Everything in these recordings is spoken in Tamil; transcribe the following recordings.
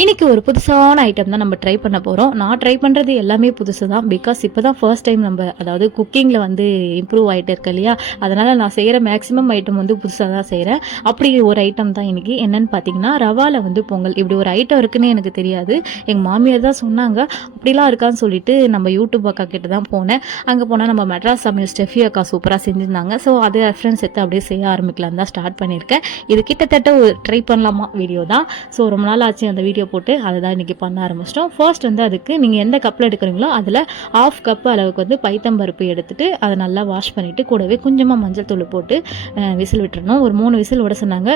இன்னைக்கு ஒரு புதுசான ஐட்டம் தான் நம்ம ட்ரை பண்ண போகிறோம். நான் ட்ரை பண்ணுறது எல்லாமே புதுசு தான். பிகாஸ் இப்போ தான் ஃபர்ஸ்ட் டைம் நம்ம அதாவது குக்கிங்கில் வந்து இம்ப்ரூவ் ஆகிட்டு இருக்கு இல்லையா, அதனால் நான் செய்கிற மேக்ஸிமம் ஐட்டம் வந்து புதுசாக தான் செய்கிறேன். அப்படி ஒரு ஐட்டம் தான் இன்றைக்கி. என்னென்னு பார்த்தீங்கன்னா, ரவாவில் வந்து பொங்கல். இப்படி ஒரு ஐட்டம் இருக்குன்னு எனக்கு தெரியாது. எங்கள் மாமியார் தான் சொன்னாங்க. அப்படிலாம் இருக்கான்னு சொல்லிட்டு நம்ம யூடியூப் அக்கா கிட்ட தான் போனேன். அங்கே போனால் நம்ம மெட்ராஸ் சமையல் ஸ்டெஃபி அக்கா சூப்பராக செஞ்சுருந்தாங்க. ஸோ அது ரெஃபரன்ஸ் எடுத்து அப்படியே செய்ய ஆரம்பிக்கலாம் தான் ஸ்டார்ட் பண்ணியிருக்கேன். இது கிட்டத்தட்ட ஒரு ட்ரை பண்ணலாமா வீடியோ தான். ஸோ ரொம்ப நாள் ஆச்சு அந்த வீடியோ போட்டு, அதை தான் இன்றைக்கி பண்ண ஆரம்பிச்சிட்டோம். ஃபர்ஸ்ட் வந்து அதுக்கு நீங்கள் எந்த கப்பில் எடுக்கிறீங்களோ அதில் 1/2 கப் அளவுக்கு வந்து பைத்தம்பருப்பு எடுத்துகிட்டு அதை நல்லா வாஷ் பண்ணிவிட்டு கூடவே கொஞ்சமாக மஞ்சள் தூள் போட்டு விசில் விட்டுறணும். ஒரு 3 விசில் விட சொன்னாங்க.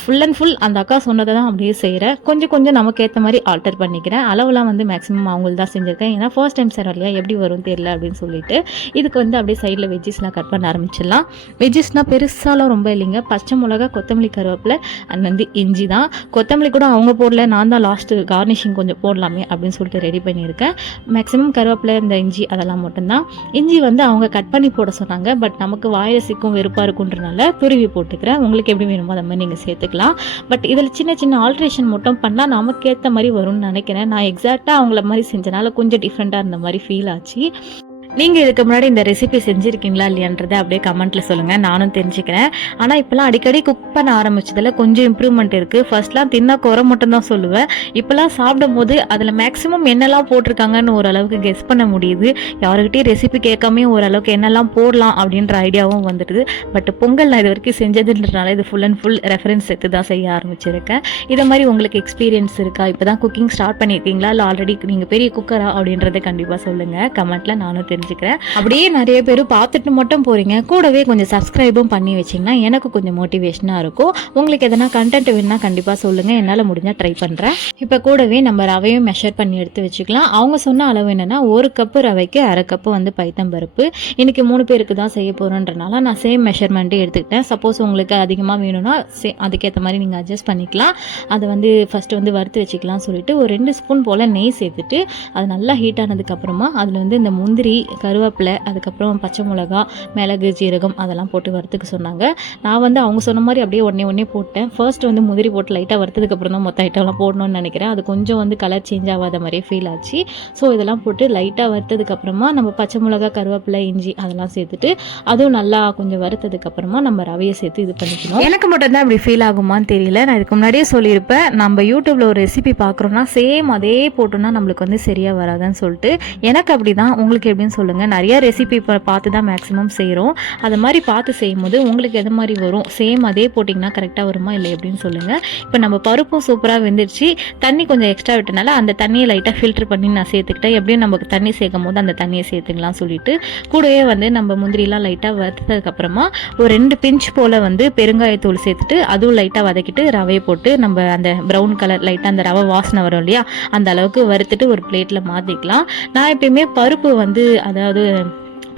ஃபுல் அண்ட் ஃபுல் அந்த அக்கா சொன்னதை தான் அப்படியே செய்கிறேன். கொஞ்சம் கொஞ்சம் நமக்கு ஏற்ற மாதிரி ஆல்டர் பண்ணிக்கிறேன். அளவுலாம் வந்து மேக்ஸிமம் அவங்களுக்கு தான் செஞ்சுருக்கேன். ஏன்னா ஃபர்ஸ்ட் டைம் செய்கிறோம் இல்லையா, எப்படி வரும்னு தெரியல அப்படின்னு சொல்லிட்டு. இதுக்கு வந்து அப்படியே சைடில் வெஜ்ஜஸ்லாம் கட் பண்ண ஆரம்பிச்சிடலாம். வெஜ்ஜஸ்னால் பெருசாலாம் ரொம்ப இல்லைங்க. பச்சை மிளகா, கொத்தமல்லி, கருவேப்பிலை அண்ட் வந்து இஞ்சி தான். கொத்தமல்லி கூட அவங்க போடல, நான் தான் லாஸ்ட்டு கார்னிஷிங் கொஞ்சம் போடலாமே அப்படின்னு சொல்லிட்டு ரெடி பண்ணியிருக்கேன். மேக்ஸிமம் கருவேப்பிலை, இந்த இஞ்சி அதெல்லாம் மட்டும்தான். இஞ்சி வந்து அவங்க கட் பண்ணி போட சொன்னாங்க. பட் நமக்கு வாயில் சிக்கும் வெறுப்பாக இருக்குன்றனால துருவி போட்டுக்கிறேன். உங்களுக்கு எப்படி வேணுமோ அதை மாதிரி நீங்கள் சேர்த்துக்கலாம். பட் இதில் சின்ன சின்ன ஆல்ட்ரேஷன் மட்டும் பண்ணால் நமக்கு ஏற்ற மாதிரி வரும்னு நினைக்கிறேன். நான் எக்ஸாக்டாக அவங்கள மாதிரி செஞ்சனால கொஞ்சம் டிஃப்ரெண்ட்டாக இருந்த மாதிரி ஃபீல் ஆச்சு. நீங்கள் இதுக்கு முன்னாடி இந்த ரெசிபி செஞ்சுருக்கீங்களா இல்லையான்றதை அப்படியே கமெண்ட்டில் சொல்லுங்கள், நானும் தெரிஞ்சுக்கிறேன். ஆனால் இப்போலாம் அடிக்கடி குக் பண்ண ஆரம்பிச்சதில் கொஞ்சம் இம்ப்ரூவ்மெண்ட் இருக்குது. ஃபர்ஸ்ட்லாம் தின்னா குறை மட்டும்தான் சொல்லுவேன். இப்போலாம் சாப்பிடும் போது அதில் மேக்ஸிமம் என்னெல்லாம் போட்டிருக்காங்கன்னு ஓரளவுக்கு கெஸ் பண்ண முடியுது. யாருக்கிட்டையும் ரெசிபி கேட்காமே ஓரளவுக்கு என்னெல்லாம் போடலாம் அப்படின்ற ஐடியாவும் வந்துடுது. பட் பொங்கல் நான் இது வரைக்கும் செஞ்சதுன்றனால இது ஃபுல் அண்ட் ஃபுல் ரெஃபரன்ஸ் எடுத்து தான் செய்ய ஆரம்பிச்சிருக்கேன். இதை மாதிரி உங்களுக்கு எக்ஸ்பீரியன்ஸ் இருக்கா? இப்போ தான் குக்கிங் ஸ்டார்ட் பண்ணியிருக்கீங்களா இல்லை ஆல்ரெடி நீங்கள் பெரிய குக்கரா அப்படின்றத கண்டிப்பாக சொல்லுங்கள் கமெண்ட்டில், நானும் தெரிஞ்சுக்கிறேன். அப்படியே நிறைய பேர் பார்த்துட்டு மட்டும் போறீங்க, கூடவே கொஞ்சம் சப்ஸ்கிரைபும் பண்ணி வச்சிங்கன்னா எனக்கு கொஞ்சம் மோட்டிவேஷனாக இருக்கும். உங்களுக்கு எதனா கண்டென்ட் வேணுன்னா கண்டிப்பாக சொல்லுங்கள், என்னால் முடிஞ்சால் ட்ரை பண்ணுறேன். இப்போ கூடவே நம்ம ரவையும் மெஷர் பண்ணி எடுத்து வச்சுக்கலாம். அவங்க சொன்ன அளவு என்னென்னா 1 கப்பு ரவைக்கு 1/2 கப்பு வந்து பைத்தம்பருப்பு. இன்றைக்கி 3 பேருக்கு தான் செய்ய போகிறோன்றனால நான் சேம் மெஷர்மெண்ட்டே எடுத்துக்கிட்டேன். சப்போஸ் உங்களுக்கு அதிகமாக வேணும்னா அதுக்கேற்ற மாதிரி நீங்கள் அட்ஜஸ்ட் பண்ணிக்கலாம். அதை வந்து ஃபஸ்ட்டு வந்து வறுத்து வச்சுக்கலாம் சொல்லிட்டு ஒரு 2 ஸ்பூன் போல் நெய் சேர்த்துட்டு அது நல்லா ஹீட் ஆனதுக்கப்புறமா அதில் வந்து இந்த முந்திரி, கருவேப்பிலை, அதுக்கப்புறம் பச்சை மிளகா, மிளகு, ஜீரகம் அதெல்லாம் போட்டு வறுத்துக்க சொன்னாங்க. நான் வந்து அவங்க சொன்ன மாதிரி அப்படியே உடனே போட்டேன். ஃபர்ஸ்ட் வந்து முந்திரி போட்டு லைட்டாக வறுத்ததுக்கப்புறம் தான் மொத்த ஐட்டம்லாம் போடணும்னு நினைக்கிறேன். அது கொஞ்சம் வந்து கலர் சேஞ்ச் ஆகாத மாதிரியே ஃபீல் ஆச்சு. ஸோ இதெல்லாம் போட்டு லைட்டாக வறுத்ததுக்கப்புறமா நம்ம பச்சை மிளகா, கருவேப்பிலை, இஞ்சி அதெல்லாம் சேர்த்துட்டு அதுவும் நல்லா கொஞ்சம் வறுத்ததுக்கப்புறமா நம்ம ரவையை சேர்த்து இது பண்ணிக்கணும். எனக்கு மட்டும்தான் இப்படி ஃபீல் ஆகுமான்னு தெரியல. நான் இதுக்கு முன்னாடியே சொல்லியிருப்பேன், நம்ம யூடியூப்பில் ஒரு ரெசிபி பார்க்குறோன்னா சேம் அதே போட்டோன்னா நம்மளுக்கு வந்து சரியாக வராதுன்னு சொல்லிட்டு. எனக்கு அப்படி தான், உங்களுக்கு எப்படின்னு சொல்லுங்கள். நிறைய ரெசிபி இப்போ பார்த்து தான் மேக்ஸிமம் செய்கிறோம். அது மாதிரி பார்த்து செய்யும்போது உங்களுக்கு எது மாதிரி வரும், சேம் அதே போட்டிங்கன்னா கரெக்டாக வருமா இல்லை எப்படின்னு சொல்லுங்கள். இப்போ நம்ம பருப்பும் சூப்பராக வெந்துருச்சு. தண்ணி கொஞ்சம் எக்ஸ்ட்ரா விட்டனால அந்த தண்ணியை லைட்டாக ஃபில்டர் பண்ணி நான் சேர்த்துக்கிட்டேன். எப்படியும் நமக்கு தண்ணி சேர்க்கும் போது அந்த தண்ணியை சேர்த்துக்கலாம் சொல்லிட்டு கூடவே வந்து நம்ம முந்திரிலாம் லைட்டாக வறுத்ததுக்கப்புறமா ஒரு 2 பிஞ்ச் போல் வந்து பெருங்காயத்தூள் சேர்த்துட்டு அதுவும் லைட்டாக வதக்கிட்டு ரவையை போட்டு நம்ம அந்த ப்ரௌன் கலர் லைட்டாக அந்த ரவை வாசனை வரும் இல்லையா, அந்த அளவுக்கு வறுத்துட்டு ஒரு பிளேட்டில் மாற்றிக்கலாம். நான் எப்பயுமே பருப்பு வந்து அதாவது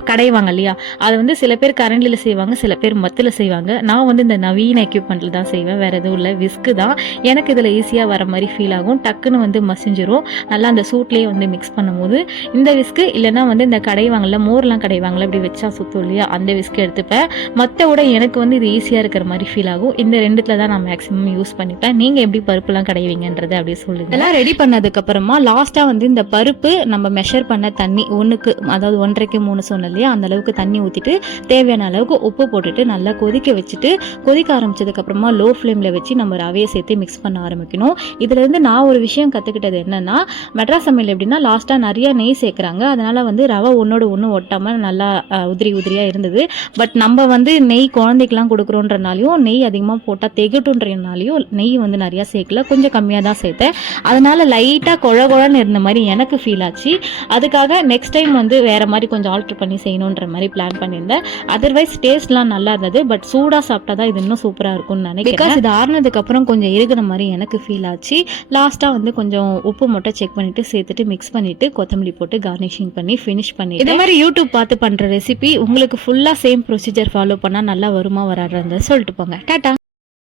கடைவாங்க இல்லையா, அது வந்து சில பேர் கரண்டில் செய்வாங்க, சில பேர் மத்தில் செய்வாங்க. நான் வந்து இந்த நவீன எக்யூப்மெண்ட்டில் தான் செய்வேன், வேறு எதுவும் இல்லை. விஸ்கு தான் எனக்கு இதில் ஈஸியாக வர மாதிரி ஃபீல் ஆகும். டக்குன்னு வந்து மசிஞ்சிரும் நல்லா அந்த சூட்லேயே வந்து மிக்ஸ் பண்ணும்போது. இந்த விஸ்கு இல்லைனா வந்து இந்த கடைவாங்கல மோர்லாம் கடைவாங்கல இப்படி வச்சா சுத்தம் இல்லையா, அந்த விஸ்கு எடுத்துப்பேன். மற்ற விட எனக்கு வந்து இது ஈஸியாக இருக்கிற மாதிரி ஃபீல் ஆகும். இந்த 2த்தில் தான் நான் மேக்ஸிமம் யூஸ் பண்ணிப்பேன். நீங்கள் எப்படி பருப்புலாம் கடைவீங்கன்றதை அப்படியே சொல்லுங்கள். எல்லாம் ரெடி பண்ணதுக்கப்புறமா லாஸ்ட்டாக வந்து இந்த பருப்பு நம்ம மெஷர் பண்ண தண்ணி 1க்கு அதாவது 1.5க்கு 3 சொன்னேன் இல்லையா, அந்த அளவுக்கு தண்ணி ஊற்றிட்டு தேவையான அளவுக்கு உப்பு போட்டுட்டு நல்லா கொதிக்க வச்சுட்டு, கொதிக்க ஆரம்பிச்சதுக்கப்புறமா லோ ஃப்ளேமில் வச்சு நம்ம ரவையை சேர்த்து மிக்ஸ் பண்ண ஆரம்பிக்கணும். இதுலேருந்து நான் ஒரு விஷயம் கற்றுக்கிட்டது என்னென்னா, மெட்ராஸ் சமையல் எப்படின்னா லாஸ்ட்டாக நிறைய நெய் சேர்க்குறாங்க. அதனால் வந்து ரவை ஒன்றோடு ஒன்று ஒட்டாமல் நல்லா உதிரியாக இருந்தது. பட் நம்ம வந்து நெய் குழந்தைக்கெலாம் கொடுக்குறோன்றனாலையும் நெய் அதிகமாக போட்டால் திகட்டுன்றனாலையும் நெய் வந்து நிறையா சேர்க்கல, கொஞ்சம் கம்மியாக தான் சேர்த்தேன். அதனால் லைட்டாக குழன்னு இருந்த மாதிரி எனக்கு ஃபீல் ஆச்சு. அதுக்காக நெக்ஸ்ட் டைம் வந்து வேறு மாதிரி கொஞ்சம் ஆல்ட்ரு பண்ணி செய்யணுன்ற மாதிரி பிளான் பண்ணியிருந்தேன். அதர்வைஸ் டேஸ்ட்லாம் நல்லா இருந்தது. பட் சூடாக சாப்பிட்டா தான் இது இன்னும் சூப்பராக இருக்கும்னு நினைக்கிறேன். பிகாஸ் இது ஆறுனதுக்கப்புறம் கொஞ்சம் இருக்கிற மாதிரி எனக்கு ஃபீல் ஆச்சு. லாஸ்ட்டாக வந்து கொஞ்சம் உப்பு மட்டும் செக் பண்ணிவிட்டு சேர்த்துட்டு மிக்ஸ் பண்ணிவிட்டு கொத்தமல்லி போட்டு கார்னிஷிங் பண்ணி ஃபினிஷ் பண்ணி. இந்த மாதிரி யூடியூப் பார்த்து பண்ணுற ரெசிபி உங்களுக்கு ஃபுல்லாக சேம் ப்ரொசீஜர் ஃபாலோ பண்ணால் நல்லா வருமா வராதுன்னு சொல்லிட்டு போங்க. டாட்டா.